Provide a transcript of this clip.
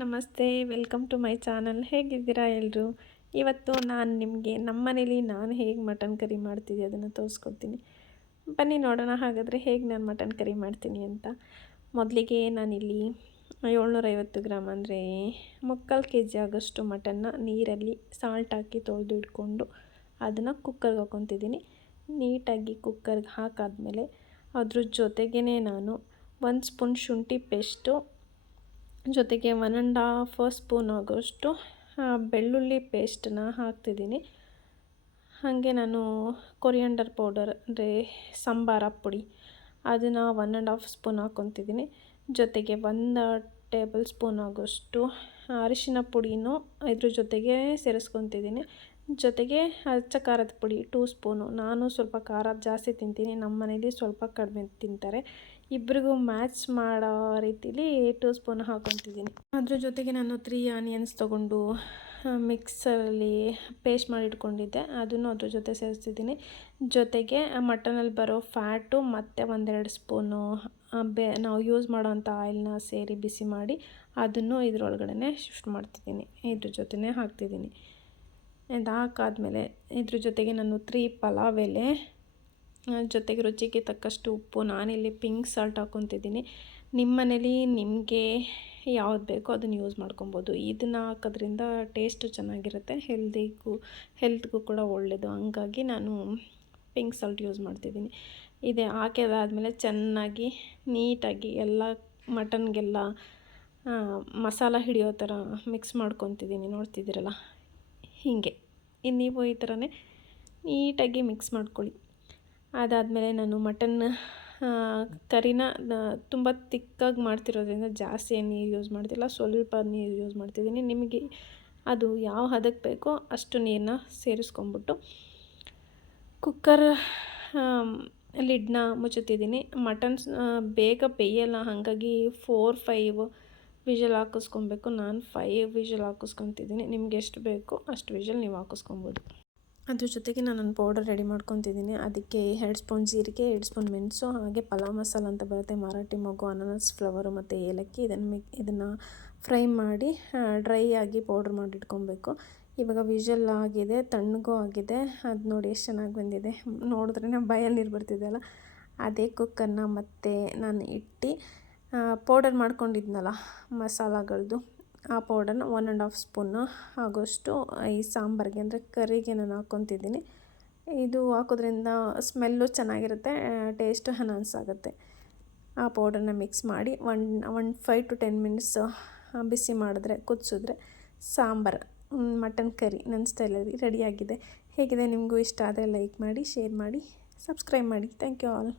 ನಮಸ್ತೆ, welcome to my channel. ಹೇಗಿದ್ದೀರಾ ಎಲ್ಲರೂ? ಇವತ್ತು ನಾನು ನಿಮಗೆ ನಮ್ಮ ಮನೇಲಿ ನಾನು ಹೇಗೆ ಮಟನ್ ಕರಿ ಮಾಡ್ತಿದ್ದೆ ಅದನ್ನು ತೋರಿಸ್ಕೊಡ್ತೀನಿ. ಬನ್ನಿ ನೋಡೋಣ ಹಾಗಾದರೆ ಹೇಗೆ ನಾನು ಮಟನ್ ಕರಿ ಮಾಡ್ತೀನಿ ಅಂತ. ಮೊದಲಿಗೆ ನಾನಿಲ್ಲಿ 750 ಗ್ರಾಮ್ ಅಂದರೆ 3/4 kg ಆಗೋಷ್ಟು ಮಟನ್ನ ನೀರಲ್ಲಿ ಸಾಲ್ಟ್ ಹಾಕಿ ತೊಳೆದು ಇಟ್ಕೊಂಡು ಅದನ್ನು ಕುಕ್ಕರ್ಗೆ ಹಾಕ್ಕೊತಿದ್ದೀನಿ. ನೀಟಾಗಿ ಕುಕ್ಕರ್ಗೆ ಹಾಕಾದ್ಮೇಲೆ ಅದ್ರ ಜೊತೆಗೇ ನಾನು 1 ಸ್ಪೂನ್ ಶುಂಠಿ ಪೇಸ್ಟು, ಜೊತೆಗೆ 1.5 ಸ್ಪೂನ್ ಆಗೋಷ್ಟು ಬೆಳ್ಳುಳ್ಳಿ ಪೇಸ್ಟನ್ನ ಹಾಕ್ತಿದ್ದೀನಿ. ಹಾಗೆ ನಾನು ಕೊರಿಯಾಂಡರ್ ಪೌಡರ್ ಅಂದರೆ ಸಾಂಬಾರ ಪುಡಿ ಅದನ್ನು 1.5 ಸ್ಪೂನ್ ಹಾಕ್ಕೊತಿದ್ದೀನಿ. ಜೊತೆಗೆ 1 ಟೇಬಲ್ ಸ್ಪೂನ್ ಆಗೋಷ್ಟು ಅರಿಶಿನ ಪುಡಿನೂ ಇದ್ರ ಜೊತೆಗೆ ಸೇರಿಸ್ಕೊತಿದ್ದೀನಿ. ಜೊತೆಗೆ ಅಚ್ಚ ಖಾರದ ಪುಡಿ 2 ಸ್ಪೂನು. ನಾನು ಸ್ವಲ್ಪ ಖಾರ ಜಾಸ್ತಿ ತಿಂತೀನಿ, ನಮ್ಮ ಮನೇಲಿ ಸ್ವಲ್ಪ ಕಡಿಮೆ ತಿಂತಾರೆ. ಇಬ್ಬರಿಗೂ ಮ್ಯಾಚ್ ಮಾಡೋ ರೀತಿಲಿ 2 ಸ್ಪೂನ್ ಹಾಕ್ಕೊತಿದ್ದೀನಿ. ಅದ್ರ ಜೊತೆಗೆ ನಾನು 3 ಆನಿಯನ್ಸ್ ತೊಗೊಂಡು ಮಿಕ್ಸರಲ್ಲಿ ಪೇಸ್ಟ್ ಮಾಡಿ ಇಟ್ಕೊಂಡಿದ್ದೆ, ಅದನ್ನು ಅದ್ರ ಜೊತೆ ಸೇರಿಸ್ತಿದ್ದೀನಿ. ಜೊತೆಗೆ ಮಟನಲ್ಲಿ ಬರೋ ಫ್ಯಾಟು ಮತ್ತು 1-2 ಸ್ಪೂನು ನಾವು ಯೂಸ್ ಮಾಡೋವಂಥ ಆಯಿಲ್ನ ಸೇರಿ ಬಿಸಿ ಮಾಡಿ ಅದನ್ನು ಇದ್ರೊಳಗಡೆ ಶಿಫ್ಟ್ ಮಾಡ್ತಿದ್ದೀನಿ, ಇದ್ರ ಜೊತೆನೇ ಹಾಕ್ತಿದ್ದೀನಿ. ಇದು ಹಾಕಾದ್ಮೇಲೆ ಇದ್ರ ಜೊತೆಗೆ ನಾನು 3 ಪಲಾವ್ ಎಲೆ, ಜೊತೆಗೆ ರುಚಿಗೆ ತಕ್ಕಷ್ಟು ಉಪ್ಪು, ನಾನಿಲ್ಲಿ ಪಿಂಕ್ ಸಾಲ್ಟ್ ಹಾಕ್ಕೊತಿದ್ದೀನಿ. ನಿಮ್ಮ ಮನೇಲಿ ನಿಮಗೆ ಯಾವ್ದು ಬೇಕೋ ಅದನ್ನು ಯೂಸ್ ಮಾಡ್ಕೊಬೋದು. ಇದನ್ನು ಹಾಕೋದ್ರಿಂದ ಟೇಸ್ಟು ಚೆನ್ನಾಗಿರುತ್ತೆ, ಹೆಲ್ತ್ಗೂ ಕೂಡ ಒಳ್ಳೆಯದು. ಹಂಗಾಗಿ ನಾನು ಪಿಂಕ್ ಸಾಲ್ಟ್ ಯೂಸ್ ಮಾಡ್ತಿದ್ದೀನಿ. ಇದೆ ಹಾಕಿದಾದ್ಮೇಲೆ ಚೆನ್ನಾಗಿ ನೀಟಾಗಿ ಎಲ್ಲ ಮಟನ್ಗೆಲ್ಲ ಮಸಾಲ ಹಿಡಿಯೋ ಥರ ಮಿಕ್ಸ್ ಮಾಡ್ಕೊತಿದ್ದೀನಿ. ನೋಡ್ತಿದ್ದೀರಲ್ಲ ಹೀಗೆ. ಇನ್ನು ನೀವು ಈ ಥರನೇ ನೀಟಾಗಿ ಮಿಕ್ಸ್ ಮಾಡ್ಕೊಳ್ಳಿ. ಅದಾದಮೇಲೆ ನಾನು ಮಟನ್ ಕರಿನ ತುಂಬ ತಿಕ್ಕಾಗಿ ಮಾಡ್ತಿರೋದ್ರಿಂದ ಜಾಸ್ತಿ ನೀರು ಯೂಸ್ ಮಾಡ್ತಿಲ್ಲ, ಸ್ವಲ್ಪ ನೀರು ಯೂಸ್ ಮಾಡ್ತಿದ್ದೀನಿ. ನಿಮಗೆ ಅದು ಯಾವ ಹದಕ್ಕೆ ಬೇಕೋ ಅಷ್ಟು ನೀರನ್ನ ಸೇರಿಸ್ಕೊಂಬಿಟ್ಟು ಕುಕ್ಕರ್ ಲಿಡ್ನ ಮುಚ್ಚುತ್ತಿದ್ದೀನಿ. ಮಟನ್ಸ್ ಬೇಗ ಬೇಯಲ್ಲ, ಹಾಗಾಗಿ 4-5 ವಿಷಲ್ ಹಾಕಿಸ್ಕೊಬೇಕು. ನಾನು 5 ವಿಷಲ್ ಹಾಕಿಸ್ಕೊತಿದ್ದೀನಿ. ನಿಮ್ಗೆ ಎಷ್ಟು ಬೇಕೋ ಅಷ್ಟು ವಿಷಲ್ ನೀವು ಹಾಕಿಸ್ಕೊಬೋದು. ಅದ್ರ ಜೊತೆಗೆ ನಾನು ಪೌಡರ್ ರೆಡಿ ಮಾಡ್ಕೊತಿದ್ದೀನಿ. ಅದಕ್ಕೆ 2 ಸ್ಪೂನ್ ಜೀರಿಗೆ, 2 ಸ್ಪೂನ್ ಮೆಣಸು, ಹಾಗೆ ಪಲಾವ್ ಮಸಾಲ ಅಂತ ಬರುತ್ತೆ, ಮರಾಠಿ ಮೊಗ್ಗು, ಅನಾನಸ್ ಫ್ಲವರು ಮತ್ತು ಏಲಕ್ಕಿ. ಇದನ್ನು ಫ್ರೈ ಮಾಡಿ ಡ್ರೈ ಆಗಿ ಪೌಡ್ರ್ ಮಾಡಿ ಇಟ್ಕೊಬೇಕು. ಇವಾಗ ವಿಷಲ್ ಆಗಿದೆ, ತಣ್ಣಗೂ ಆಗಿದೆ. ಅದು ನೋಡಿ ಎಷ್ಟು ಚೆನ್ನಾಗಿ ಬಂದಿದೆ, ನೋಡಿದ್ರೇ ಬಾಯಲ್ಲಿ ನೀರು ಬರ್ತಿದೆಯಲ್ಲ. ಅದೇ ಕುಕ್ಕರ್ನ ಮತ್ತೆ ನಾನು ಇಟ್ಟು ಪೌಡರ್ ಮಾಡ್ಕೊಂಡಿದ್ನಲ್ಲ ಮಸಾಲಗಳದ್ದು, ಆ ಪೌಡರ್ನ 1.5 ಸ್ಪೂನು ಆಗೋಷ್ಟು ಈ ಸಾಂಬಾರಿಗೆ ಅಂದರೆ ಕರಿಗೆ ನಾನು ಹಾಕ್ಕೊತಿದ್ದೀನಿ. ಇದು ಹಾಕೋದ್ರಿಂದ ಸ್ಮೆಲ್ಲು ಚೆನ್ನಾಗಿರುತ್ತೆ, ಟೇಸ್ಟು ಎನ್ಹಾನ್ಸ್ ಆಗುತ್ತೆ. ಆ ಪೌಡರ್ನ ಮಿಕ್ಸ್ ಮಾಡಿ 5 to 10 ಮಿನಿಟ್ಸ್ ಬಿಸಿ ಮಾಡಿದ್ರೆ, ಕುದಿಸಿದ್ರೆ ಸಾಂಬಾರು ಮಟನ್ ಕರಿ ನನ್ನ ಸ್ಟೈಲಲ್ಲಿ ರೆಡಿಯಾಗಿದೆ. ಹೇಗಿದೆ? ನಿಮಗೂ ಇಷ್ಟ ಆದರೆ ಲೈಕ್ ಮಾಡಿ, ಶೇರ್ ಮಾಡಿ, ಸಬ್ಸ್ಕ್ರೈಬ್ ಮಾಡಿ. Thank you all.